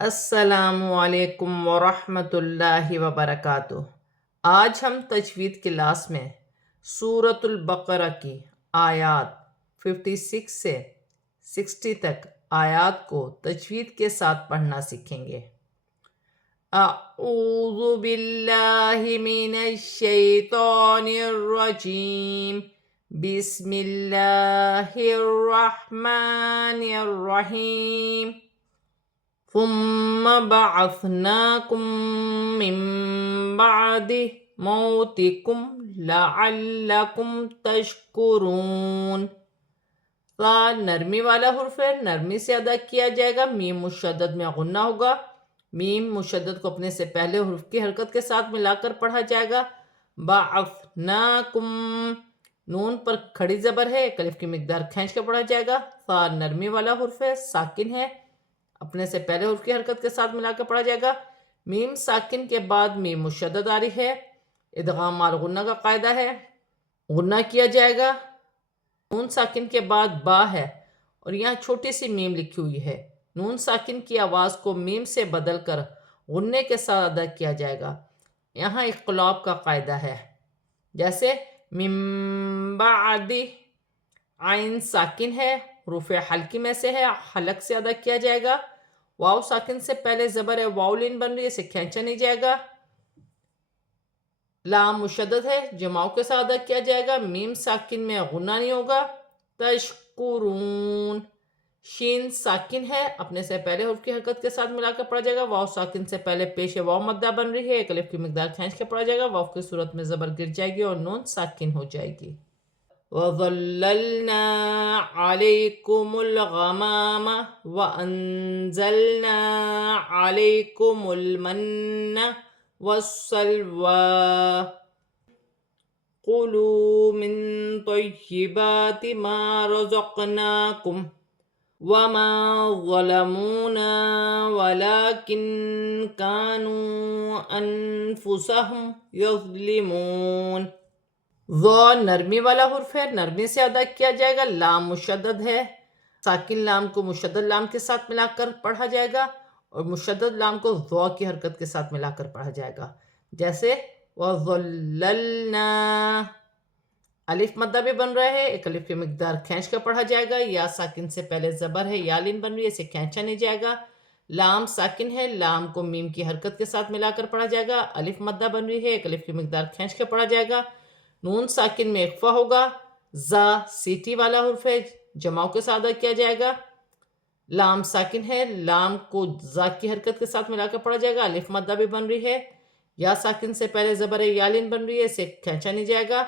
السلام علیکم ورحمۃ اللہ وبرکاتہ۔ آج ہم تجوید کلاس میں سورۃ البقرہ کی آیات 56 سے 60 تک آیات کو تجوید کے ساتھ پڑھنا سیکھیں گے۔ اعوذ باللہ من الشیطان الرجیم، بسم اللہ الرحمن الرحیم۔ ثم بعثناكم من بعد موتكم لعلكم تشکرون۔ تا نرمی والا حرف ہے، نرمی سے ادا کیا جائے گا، میم مشدد میں غنہ ہوگا۔ میم مشدد کو اپنے سے پہلے حرف کی حرکت کے ساتھ ملا کر پڑھا جائے گا۔ بعثناکم، نون پر کھڑی زبر ہے، ایک الف کی مقدار کھینچ کے پڑھا جائے گا۔ تا نرمی والا حرف ہے، ساکن ہے، اپنے سے پہلے حرف کی حرکت کے ساتھ ملا کر پڑھا جائے گا۔ میم ساکن کے بعد میم مشدد آ رہی ہے، ادغام مال غنہ کا قاعدہ ہے، غنہ کیا جائے گا۔ نون ساکن کے بعد با ہے اور یہاں چھوٹی سی میم لکھی ہوئی ہے، نون ساکن کی آواز کو میم سے بدل کر غنے کے ساتھ ادا کیا جائے گا۔ یہاں اقلاب کا قاعدہ ہے، جیسے من بعد، عین ساکن ہے، حروف حلقی میں سے ہے، حلق سے ادا کیا جائے گا۔ واو ساکن سے پہلے زبر ہے، واو لین بن رہی ہے، اسے کھینچا نہیں جائے گا۔ لام مشدد ہے، جماؤ کے ساتھ ادا کیا جائے گا، میم ساکن میں غنہ نہیں ہوگا۔ تشکرون، شین ساکن ہے، اپنے سے پہلے حرف کی حرکت کے ساتھ ملا کر پڑھا جائے گا۔ واو ساکن سے پہلے پیش واو مدہ بن رہی ہے، ایک الف کی مقدار کھینچ کے پڑھا جائے گا، واو کی صورت میں زبر گر جائے گی اور نون ساکن ہو جائے گی۔ وَظَلَّلْنَا عَلَيْكُمُ الْغَمَامَ وَأَنزَلْنَا عَلَيْكُمُ الْمَنَّ وَالسَّلْوَىٰ كُلُوا مِن طَيِّبَاتِ مَا رَزَقْنَاكُمْ وَمَا ظَلَمُونَا وَلَٰكِن كَانُوا أَنفُسَهُمْ يَظْلِمُونَ۔ ذو نرمی والا حرف ہے، نرمی سے ادا کیا جائے گا۔ لام مشدد ہے، ساکن لام کو مشدد لام کے ساتھ ملا کر پڑھا جائے گا اور مشدد لام کو ذو کی حرکت کے ساتھ ملا کر پڑھا جائے گا، جیسے وَظَلَّلْنَا۔ الف مدہ بھی بن رہا ہے، ایک الف کی مقدار کھینچ کر پڑھا جائے گا۔ یا ساکن سے پہلے زبر ہے، یا لین بن رہی ہے، اسے کھینچا نہیں جائے گا۔ لام ساکن ہے، لام کو میم کی حرکت کے ساتھ ملا کر پڑھا جائے گا۔ الف مدہ بن رہی ہے، ایک الف کی مقدار کھینچ کے پڑھا جائے گا۔ نون ساکن میں اخفا ہوگا۔ زا سیٹی والا حرف ہے، جماؤ کے ساتھ ادا کیا جائے گا۔ لام ساکن ہے، لام کو زا کی حرکت کے ساتھ ملا کر پڑھا جائے گا، الف مدہ بھی بن رہی ہے۔ یا ساکن سے پہلے زبر یا لین بن رہی ہے، اسے کھینچا نہیں جائے گا۔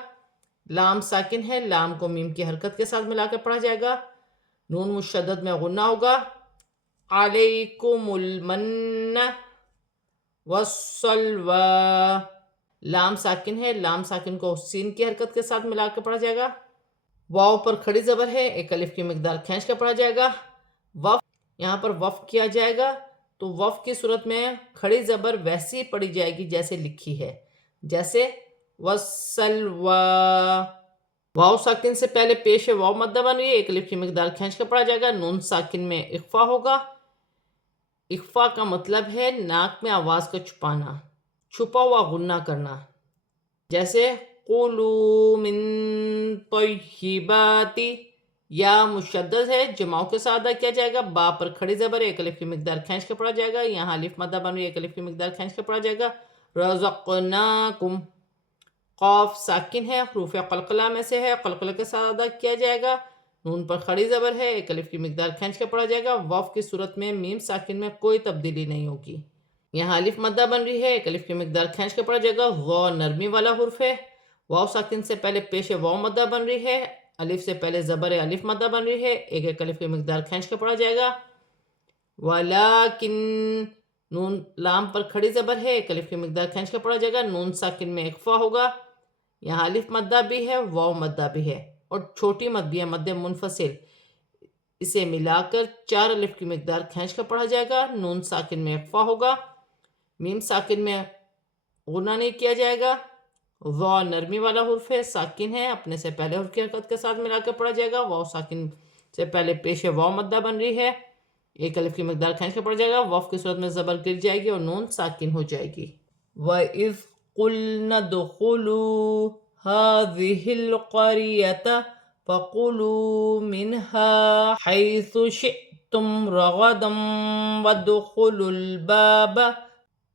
لام ساکن ہے، لام کو میم کی حرکت کے ساتھ ملا کر پڑھا جائے گا۔ نون مشدد میں غنہ ہوگا۔ علیکم المن والسلویٰ، لام ساکن ہے، لام ساکن کو سین کی حرکت کے ساتھ ملا کے پڑھا جائے گا۔ واو پر کھڑی زبر ہے، ایک الف کی مقدار کھینچ کے پڑھا جائے گا۔ وف، یہاں پر وف کیا جائے گا تو وف کی صورت میں کھڑی زبر ویسی پڑھی جائے گی جیسے لکھی ہے، جیسے والسلویٰ۔ واو ساکن سے پہلے پیش واو مدہ بن رہی ہے، ایک الف کی مقدار کھینچ کے پڑھا جائے گا۔ نون ساکن میں اخفا ہوگا۔ اخفا کا مطلب ہے ناک میں آواز کا چھپانا، چھپا ہوا غنہ کرنا، جیسے قُلُوا مِن طَيِّبَاتِ۔ یا مشدد ہے، جماؤ کے ساتھ ادا کیا جائے گا۔ با پر کھڑی زبر ہے، ایک الف کی مقدار کھینچ کے پڑھا جائے گا۔ یہاں الف مدہ بن رہی ہے، ایک الف کی مقدار کھینچ کے پڑھا جائے گا۔ رَزَقْنَاكُمْ، قاف ساکن ہے، حروف قلقلہ میں سے ہے، قلقلہ کے ساتھ ادا کیا جائے گا۔ نون پر کھڑی زبر ہے، ایک الف کی مقدار کھینچ کے پڑھا جائے گا۔ وف کی صورت میں میم ساکن میں کوئی تبدیلی نہیں ہوگی۔ یہاں الف مدہ بن رہی ہے، ایک الف کی مقدار کھینچ کے پڑھا جائے گا۔ غو نرمی والا حرف ہے، واو ساکن سے پہلے پیش واو مدہ بن رہی ہے، الف سے پہلے زبر الف مدہ بن رہی ہے، ایک ایک الف کی مقدار کھینچ کے پڑھا جائے گا۔ ولیکن، نون لام پر کھڑی زبر ہے، ایک الف کی مقدار کھینچ کے پڑھا جائے گا۔ نون ساکن میں اخفا ہوگا۔ یہاں الف مدہ بھی ہے، واو مدہ بھی ہے اور چھوٹی مد بھی ہے، مد منفصل، اسے ملا کر چار الف کی مقدار کھینچ کر پڑھا جائے گا۔ نون ساکن میں اخفا ہوگا۔ میم ساکن میں غنہ نہیں کیا جائے گا۔ ذو نرمی والا حرف ہے، ساکن ہے، اپنے سے پہلے حرف کی حرکت کے ساتھ ملا کر پڑھا جائے گا۔ واو ساکن سے پہلے پیش واو مدہ بن رہی ہے، ایک الف کی مقدار کھینچ کے پڑ جائے گا، وف کی صورت میں زبر گر جائے گی اور نون ساکن ہو جائے گی۔ وَإِذْ قُلْنَا ادْخُلُوا هَٰذِهِ الْقَرْيَةَ فَكُلُوا مِنْهَا حَيْثُ شِئْتُمْ رَغَدًا وَادْخُلُوا الْبَابَ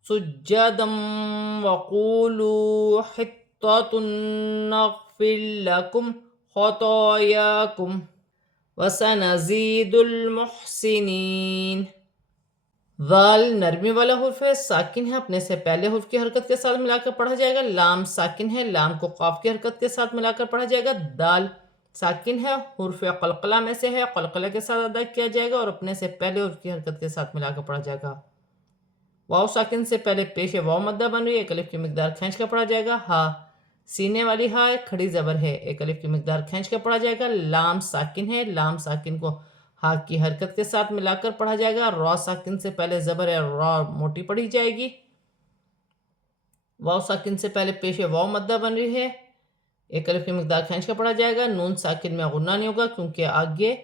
سُجَّدًا وَقُولُوا حِطَّةٌ نَغْفِرْ لَكُمْ خَطَايَاكُمْ وَسَنَزِيدُ الْمُحْسِنِينَ۔ ذال نرمی والا حرف ہے، ساکن ہے، اپنے سے پہلے حرف کی حرکت کے ساتھ ملا کر پڑھا جائے گا۔ لام ساکن ہے، لام کو قاف کی حرکت کے ساتھ ملا کر پڑھا جائے گا۔ دال ساکن ہے، حرف قلقلہ میں سے ہے، قلقلہ کے ساتھ ادا کیا جائے گا اور اپنے سے پہلے حرف کی حرکت کے ساتھ ملا کر پڑھا جائے گا۔ واو ساکن سے پہلے پیش واو مدہ بن رہی ہے، ایک الف کی مقدار کھینچ کر پڑھا جائے گا۔ ہا سینے والی ہا کھڑی زبر ہے، ایک الف کی مقدار کھینچ کر پڑھا جائے گا۔ لام ساکن ہے، لام ساکن کو ہا کی حرکت کے ساتھ ملا کر پڑھا جائے گا۔ را ساکن سے پہلے زبر ہے، را موٹی پڑھی جائے گی۔ واو ساکن سے پہلے پیش واو مدہ بن رہی ہے، ایک الف کی مقدار کھینچ کر پڑھا جائے گا۔ نون ساکن میں غنہ نہیں ہوگا کیونکہ آگے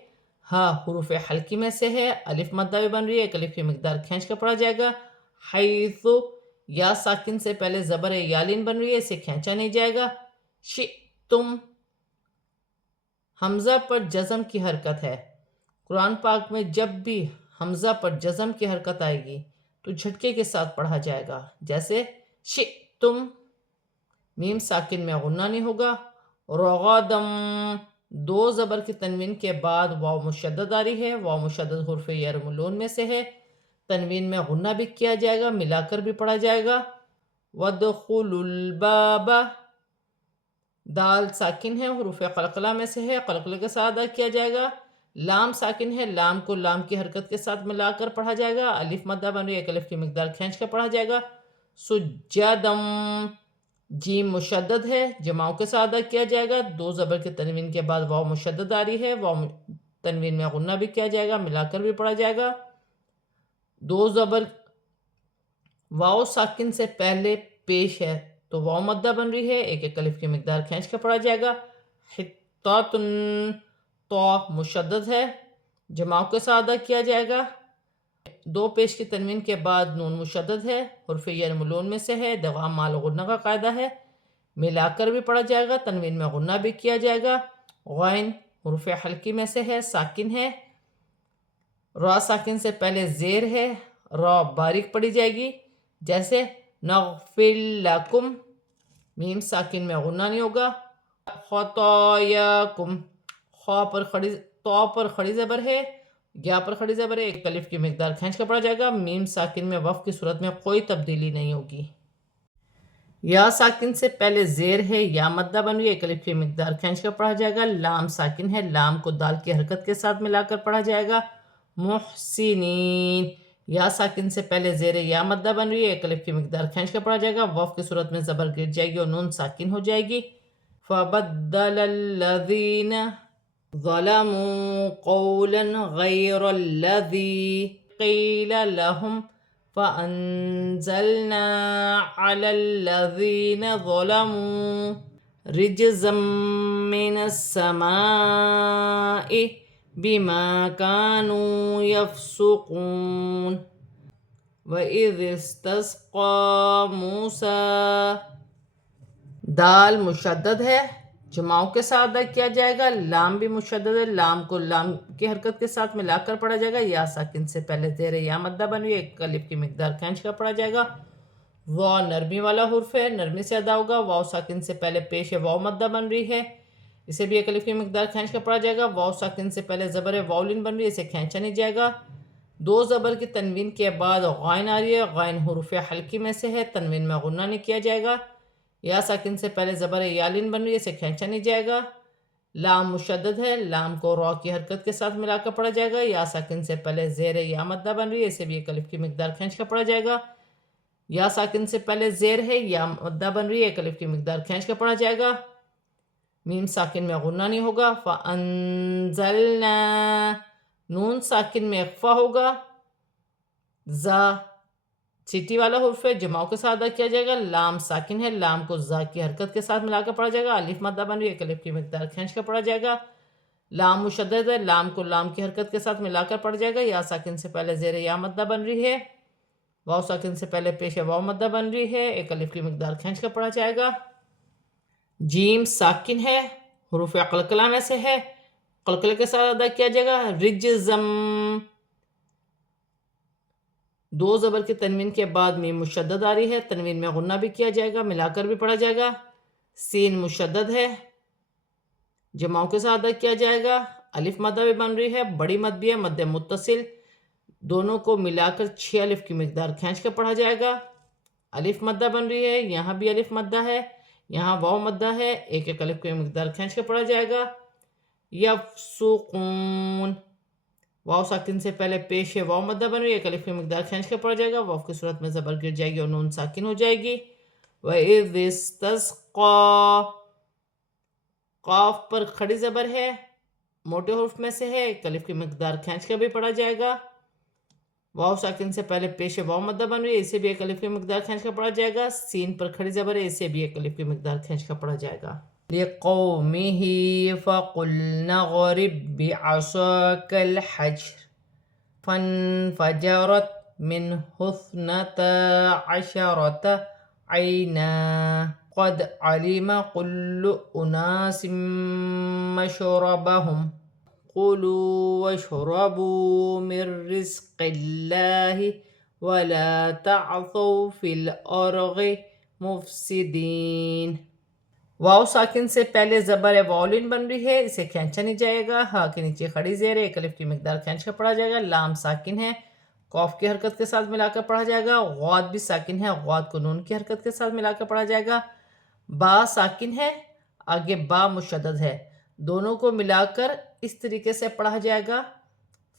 ہا حروف حلقی میں سے ہے۔ الف مدہ بھی بن رہی ہے، ایک الف کی مقدار کھینچ کر پڑھا جائے گا۔ حیث یا ساکن سے پہلے زبر یالین بن رہی ہے، اسے کھینچا نہیں جائے گا۔ شئتم حمزہ پر جزم کی حرکت ہے۔ قرآن پاک میں جب بھی حمزہ پر جزم کی حرکت آئے گی تو جھٹکے کے ساتھ پڑھا جائے گا، جیسے شئتم میم ساکن میں غنہ نہیں ہوگا۔ رغدم دو زبر کی تنوین کے بعد واو مشدد آ رہی ہے، واو مشدد حرف یرملون میں سے ہے، تنوین میں غنہ بھی کیا جائے گا، ملا کر بھی پڑھا جائے گا۔ وَادْخُلُوا الْبَابَ دال ساکن ہے، حروف قلقلہ میں سے ہے، قلقلہ کے ساتھ ادا کیا جائے گا۔ لام ساکن ہے، لام کو لام کی حرکت کے ساتھ ملا کر پڑھا جائے گا۔ الف مدہ بن رہی ہے، ایک الف کی مقدار کھینچ کر پڑھا جائے گا۔ سجدم جیم مشدد ہے، جماؤں کے ساتھ ادا کیا جائے گا۔ دو زبر کے تنوین کے بعد واو مشدد آ رہی ہے، واو تنوین میں غنہ بھی کیا جائے گا، ملا کر بھی پڑھا جائے گا۔ دو زبر واو ساکن سے پہلے پیش ہے تو واو مدہ بن رہی ہے، ایک ایک الف کی مقدار کھینچ کر پڑھا جائے گا۔ حطاتن تو مشدد ہے، جماؤں کے ساتھ ادا کیا جائے گا۔ دو پیش کی تنوین کے بعد نون مشدد ہے، حرف یرملون میں سے ہے، ادغام مع الغنہ کا قاعدہ ہے، ملا کر بھی پڑھا جائے گا، تنوین میں غنہ بھی کیا جائے گا۔ غین حرف حلقی میں سے ہے، ساکن ہے، را ساکن سے پہلے زیر ہے، را باریک پڑھی جائے گی، جیسے نغفر لکم میم ساکن میں غنہ نہیں ہوگا۔ خطایاکم خا پر کھڑی تو پر کھڑی زبر ہے، یا پر کھڑی زبر ہے، ایک الف کی مقدار کھینچ کر پڑھا جائے گا۔ میم ساکن میں وف کی صورت میں کوئی تبدیلی نہیں ہوگی۔ یا ساکن سے پہلے زیر ہے، یا مدہ بن رہی ہے، ایک الف کی مقدار کھینچ کر پڑھا جائے گا۔ لام ساکن ہے، لام کو دال کی حرکت کے ساتھ ملا کر پڑھا جائے گا۔ محسنین یا ساکن سے پہلے زیر یا مدہ بن رہی ہے، ایک الف کی مقدار کھینچ کر پڑھا جائے گا، وف کی صورت میں زبر گر جائے گی اور نون ساکن ہو جائے گی۔ فَبَدَّلَ الَّذِينَ ظَلَمُوا قَوْلًا غَيْرَ الَّذِي قِيلَ لَهُمْ فَأَنزَلْنَا عَلَى الَّذِينَ ظَلَمُوا رِجْزًا مِّنَ السَّمَاءِ بِمَا كَانُوا يَفْسُقُونَ وَإِذِ اسْتَسْقَىٰ مُوسَىٰ دال مشدد ہے، جماؤں کے ساتھ ادا کیا جائے گا۔ لام بھی مشدد ہے، لام کو لام کی حرکت کے ساتھ ملا کر پڑھا جائے گا۔ یا ساکن سے پہلے زیر یا مدہ بن رہی ہے، ایک الف کی مقدار کھینچ کر پڑھا جائے گا۔ واو نرمی والا حرف ہے، نرمی سے ادا ہوگا۔ واو ساکن سے پہلے پیش ہے، واو مدہ بن رہی ہے، اسے بھی ایک الف کی مقدار کھینچ کر پڑھا جائے گا۔ واو ساکن سے پہلے زبر ہے، واولین بن رہی ہے، اسے کھینچا نہیں جائے گا۔ دو زبر کی تنوین کے بعد غائن آ رہی ہے، غائن حروف حلقی میں سے ہے، تنوین میں غنہ نہیں کیا جائے گا۔ یا ساکن سے پہلے زبر یالین بن رہی ہے، اسے کھینچا نہیں جائے گا۔ لام مشدد ہے، لام کو را کی حرکت کے ساتھ ملا کر پڑھا جائے گا۔ یا ساکن سے پہلے زیر یا مدہ بن رہی ہے، اسے بھی ایک الف کی مقدار کھینچ کر پڑھا جائے گا۔ یا ساکن سے پہلے زیر ہے، یا مدہ بن رہی ہے، ایک الف کی مقدار کھینچ کر پڑھا جائے گا۔ میم ساکن میں غنہ نہیں ہوگا۔ فَأَنزَلْنَا نون ساکن میں اخفا ہوگا۔ زا چیٹی والا حرف ہے، جماؤں کے ساتھ ادا کیا جائے گا۔ لام ساکن ہے، لام کو زا کی حرکت کے ساتھ ملا کر پڑھا جائے گا۔ الف مدہ بن رہی ہے، ایک الف کی مقدار کھینچ کر پڑھا جائے گا۔ لام مشدد ہے، لام کو لام کی حرکت کے ساتھ ملا کر پڑھ جائے گا، یا ساکن سے پہلے زیر یا مدہ بن رہی ہے، واو ساکن سے پہلے پیش واو مدہ بن رہی ہے، ایک الف کی مقدار کھینچ کر پڑھا جائے گا۔ جیم ساکن ہے، حروف قلقلہ میں سے ہے، قلقلے کے ساتھ ادا کیا جائے گا، رجزم، دو زبر کی تنوین کے بعد میم مشدد آ رہی ہے، تنوین میں غنہ بھی کیا جائے گا، ملا کر بھی پڑھا جائے گا۔ سین مشدد ہے، جماؤں کے ساتھ ادا کیا جائے گا، الف مدہ بھی بن رہی ہے، بڑی مد بھی ہے، مد متصل، دونوں کو ملا کر 6 الف کی مقدار کھینچ کر پڑھا جائے گا۔ الف مدہ بن رہی ہے، یہاں بھی الف مدہ ہے، یہاں واو مدہ ہے، ایک ایک الف کی مقدار کھینچ کر پڑھا جائے گا۔ یفسقون، واو ساکن سے پہلے پیش ہے واو مدہ بن رہی ہے، ایک الف کی مقدار کھینچ کر پڑھا جائے گا، واو کی صورت میں زبر گر جائے گی اور نون ساکن ہو جائے گی۔ وَإِذِ اسْتَسْقَىٰ، قاف پر کھڑی زبر ہے، موٹے حروف میں سے ہے، ایک الف کی مقدار کھینچ کر بھی پڑھا جائے گا۔ واو ساکن سے پہلے پیش واو مدہ بن رہی ہے، اسے بھی ایک الف کی مقدار کھینچ کر پڑھا جائے گا۔ سین پر کھڑی زبر ہے، اسے بھی ایک الف کی مقدار کھینچ کر پڑھا جائے گا۔ لِقَوْمِهِ فَقُلْنَ اضْرِب بِّعَصَاكَ الْحَجْرَ فَانْفَجَرَتْ مِنْهُ اثْنَتَا عَشَرَةَ عَيْنًا قَدْ عَلِمَ كُلُّ أُنَاسٍ مَّشْرَبَهُمْ كُلُوا وَاشْرَبُوا مِن رِّزْقِ اللَّهِ وَلَا تَعْثَوْا فِي الْأَرْضِ مُفْسِدِينَ۔ واو ساکن سے پہلے زبر واولین بن رہی ہے، اسے کھینچا نہیں جائے گا، ہا کے نیچے کھڑی زیر ہے، ایک الف کی مقدار کھینچ کر پڑھا جائے گا۔ لام ساکن ہے، قاف کی حرکت کے ساتھ ملا کر پڑھا جائے گا۔ غاد بھی ساکن ہے، غاد کو نون کی حرکت کے ساتھ ملا کر پڑھا جائے گا۔ با ساکن ہے، آگے با مشدد ہے، دونوں کو ملا کر اس طریقے سے پڑھا جائے گا۔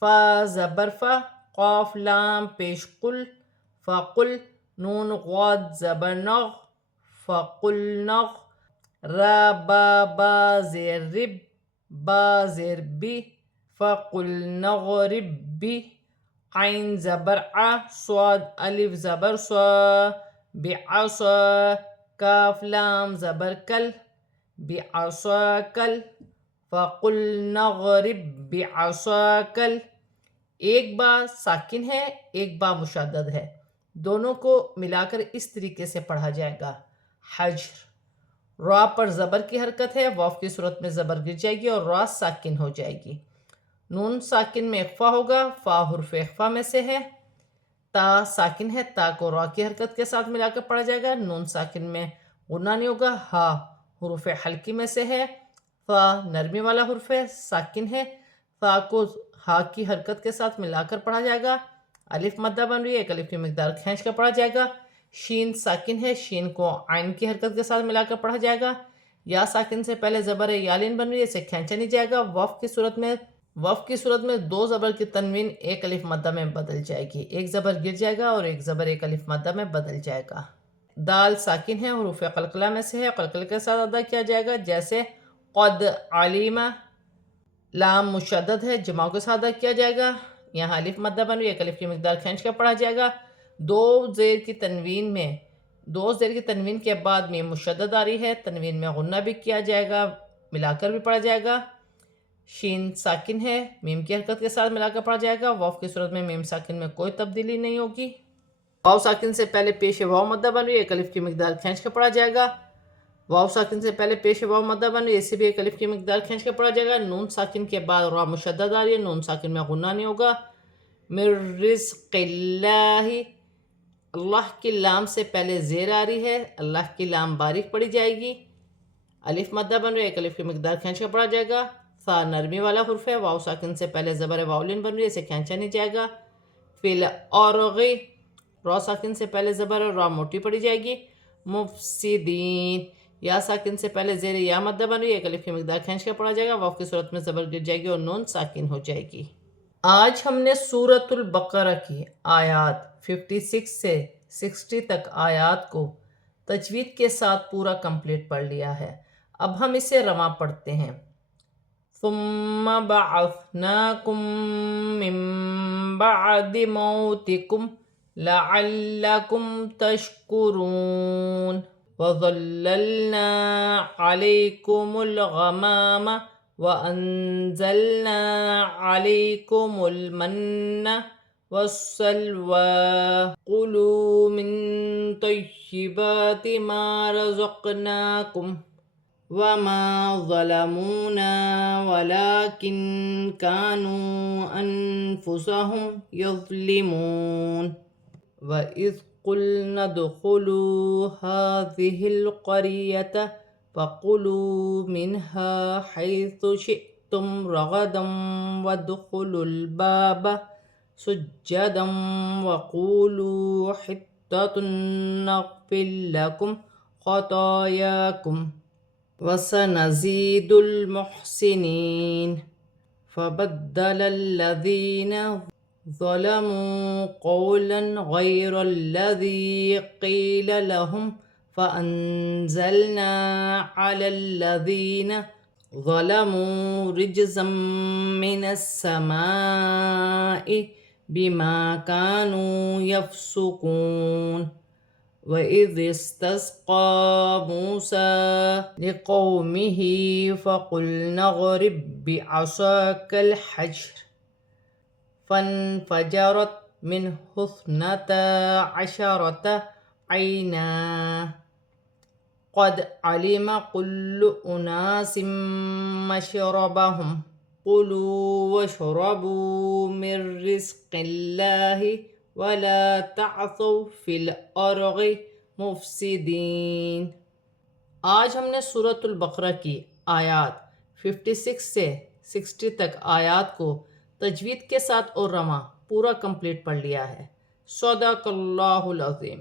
فا زبر فا، قاف لام پیش قل، فقل، نون غاد زبر نغ، فقل نغ، را با با زیر رب، با زیر بی، فقل نغرب بی، عین زبر ع، صاد الف زبر صا، بعصا، کاف لام زبر کل، بعصاکل، فقل نغرب بعصاکل۔ ایک با ساکن ہے، ایک با مشدد ہے، دونوں کو ملا کر اس طریقے سے پڑھا جائے گا۔ حجر، را پر زبر کی حرکت ہے، واو کی صورت میں زبر گر جائے گی اور را ساکن ہو جائے گی۔ نون ساکن میں اخفا ہوگا، فا حرف اخفا میں سے ہے۔ تا ساکن ہے، تا کو را کی حرکت کے ساتھ ملا کر پڑھا جائے گا، نون ساکن میں غنہ نہیں ہوگا، ہا حروف حلقی میں سے ہے۔ فا نرمی والا حرف ہے، ساکن ہے، فا کو ہا کی حرکت کے ساتھ ملا کر پڑھا جائے گا، الف مدہ بن رہی ہے، ایک الف کی مقدار کھینچ کر پڑھا جائے گا۔ شین ساکن ہے، شین کو عین کی حرکت کے ساتھ ملا کر پڑھا جائے گا۔ یا ساکن سے پہلے زبر یالین بن رہی ہے، اسے کھینچا نہیں جائے گا۔ وقف کی صورت میں دو زبر کی تنوین ایک الف مدہ میں بدل جائے گی، ایک زبر گر جائے گا اور ایک زبر ایک الف مدہ میں بدل جائے گا۔ دال ساکن ہے، حروف قلقلہ میں سے ہے، قلقلے کے ساتھ ادا کیا جائے گا، جیسے قد علیم۔ لام مشدد ہے، جماؤں کے ساتھ ادا کیا جائے گا، یہاں الف مدہ بن رہی ہے، ایک الف کی مقدار کھینچ کر پڑھا جائے گا۔ دو زیر کی تنوین کے بعد میم مشدد آ رہی ہے، تنوین میں غنہ بھی کیا جائے گا، ملا کر بھی پڑھا جائے گا۔ شین ساکن ہے، میم کی حرکت کے ساتھ ملا کر پڑھا جائے گا، واو کی صورت میں میم ساکن میں کوئی تبدیلی نہیں ہوگی۔ واو ساکن سے پہلے پیش واو مدہ بن رہی ہے، ایک الف کی مقدار کھینچ کر پڑھا جائے گا۔ واو ساکن سے پہلے پیش واو مدہ بن رہی ہے، اسے بھی ایک الف کی مقدار کھینچ کر پڑھا جائے گا۔ نون ساکن کے بعد را مشدد آ رہی ہے، نون ساکن میں غنہ نہیں ہوگا۔ من رزق اللہ، اللہ کی لام سے پہلے زیر آ رہی ہے، اللہ کی لام باریک پڑھی جائے گی، الف مدہ بن رہی ہے، ایک الف کی مقدار کھینچ کر پڑھا جائے گا۔ ثا نرمی والا حرف ہے، واو ساکن سے پہلے زبر واولین بن رہی ہے، اسے کھینچا نہیں جائے گا۔ فی الارض، را ساکن سے پہلے زبر را موٹی پڑھی جائے گی۔ مفسدین، یا ساکن سے پہلے زیر یا مدہ بن رہی ہے، ایک الف کی مقدار کھینچ کر پڑھا جائے گا، واو کی صورت میں زبر گر جائے گی اور نون ساکن ہو جائے گی۔ آج ہم نے سورۃ البقرہ کی آیات 56 سے 60 تک آیات کو تجوید کے ساتھ پورا کمپلیٹ پڑھ لیا ہے، اب ہم اسے رواں پڑھتے ہیں۔ ثم بعثناکم من بعد موتکم لعلکم تشکرون وظللنا علیکم الغمام وَأَنزَلْنَا عَلَيْكُمُ الْمَنَّ وَالسَّلْوَىٰ كُلُوا مِن طَيِّبَاتِ مَا رَزَقْنَاكُمْ وَمَا ظَلَمُونَا وَلَٰكِن كَانُوا أَنفُسَهُمْ يَظْلِمُونَ وَإِذْ قُلْنَا ادْخُلُوا هَٰذِهِ الْقَرْيَةَ فَكُلُوا مِنْهَا حَيْثُ شِئْتُمْ رَغَدًا وَادْخُلُوا الْبَابَ سُجَّدًا وَقُولُوا حِطَّةٌ نَغْفِرْ لَكُمْ خَطَايَاكُمْ وَسَنَزِيدُ الْمُحْسِنِينَ فَبَدَّلَ الَّذِينَ ظَلَمُوا قَوْلًا غَيْرَ الَّذِي قِيلَ لَهُمْ فَأَنزَلْنَا عَلَى الَّذِينَ ظَلَمُوا رِجْزًا مِّنَ السَّمَاءِ بِمَا كَانُوا يَفْسُقُونَ وَإِذِ اسْتَسْقَىٰ مُوسَىٰ لِقَوْمِهِ فَقُلْنَا اضْرِب بِّعَصَاكَ الْحَجَرَ فَانفَجَرَتْ مِنْهُ 12 عَيْنًا قَدْ عَلِمَ كُلُّ أُنَاسٍ مَّشْرَبَهُمْ كُلُوا وَاشْرَبُوا مِن رِّزْقِ اللَّهِ وَلَا تَعْثَوْا فِي الْأَرْضِ مُفْسِدِينَ۔ آج ہم نے سورۃ البقرہ کی آیات 56 سے 60 تک آیات کو تجوید کے ساتھ اور رواں پورا کمپلیٹ پڑھ لیا ہے۔ صدق اللہ العظیم۔